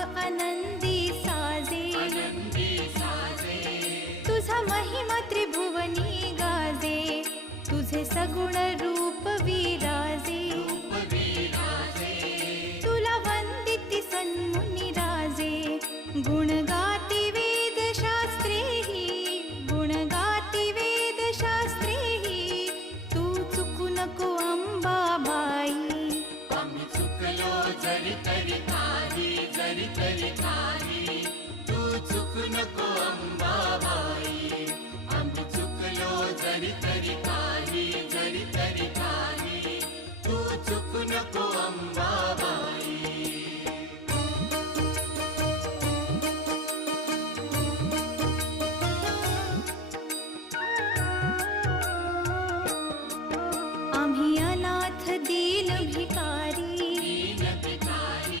आनंदी साजे, तुझा महिमा त्रिभुवनी गाजे, तुझे सगुण रूप विराजे, तुला वंदिती सन्मुनी राजे, गुण गाती वेद शास्त्रेही, गुण गाती वेद शास्त्रेही, तू चुकू नको अंबाबाई. आम्ही चुकलो जरी तरी काही, तू चुकू नको अंबाबाई. आम्ही चुकलो जरी तरी काही, तू चुकू नको अंबाबाई.